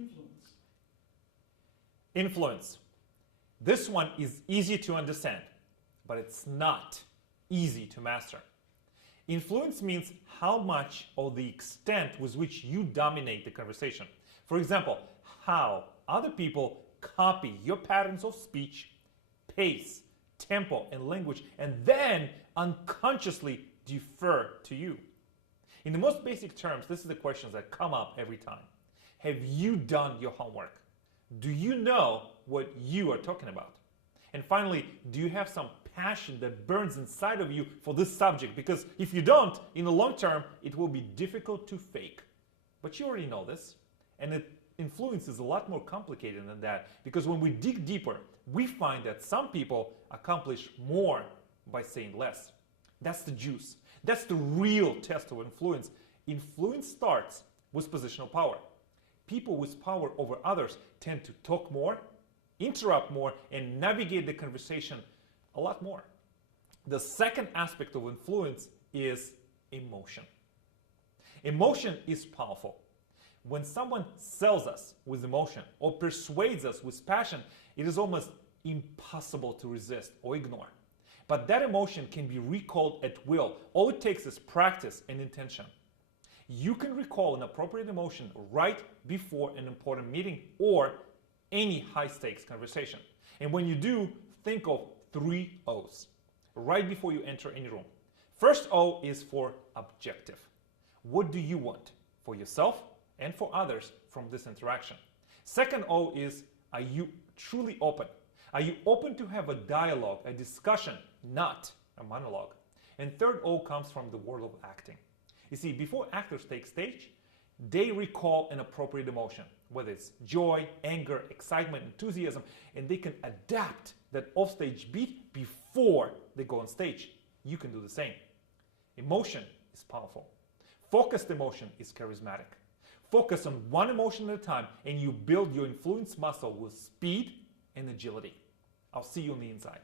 influence? Influence. This one is easy to understand, but it's not easy to master. Influence means how much or the extent with which you dominate the conversation. For example, how other people copy your patterns of speech, pace, tempo, and language, and then unconsciously defer to you. In the most basic terms, this is the questions that come up every time. Have you done your homework? Do you know what you are talking about? And finally, do you have some passion that burns inside of you for this subject? Because if you don't, in the long term, it will be difficult to fake. But you already know this. And influence is a lot more complicated than that. Because when we dig deeper, we find that some people accomplish more by saying less. That's the juice. That's the real test of influence. Influence starts with positional power. People with power over others tend to talk more, interrupt more, and navigate the conversation a lot more. The second aspect of influence is emotion. Emotion is powerful. When someone sells us with emotion or persuades us with passion, it is almost impossible to resist or ignore. But that emotion can be recalled at will. All it takes is practice and intention. You can recall an appropriate emotion right before an important meeting or any high-stakes conversation. And when you do, think of 3 O's right before you enter any room. First O is for objective. What do you want for yourself and for others from this interaction? Second O is, are you truly open? Are you open to have a dialogue, a discussion, not a monologue? And third O comes from the world of acting. You see, before actors take stage, they recall an appropriate emotion, whether it's joy, anger, excitement, enthusiasm, and they can adapt that offstage beat before they go on stage. You can do the same. Emotion is powerful. Focused emotion is charismatic. Focus on one emotion at a time and you build your influence muscle with speed and agility. I'll see you on the inside.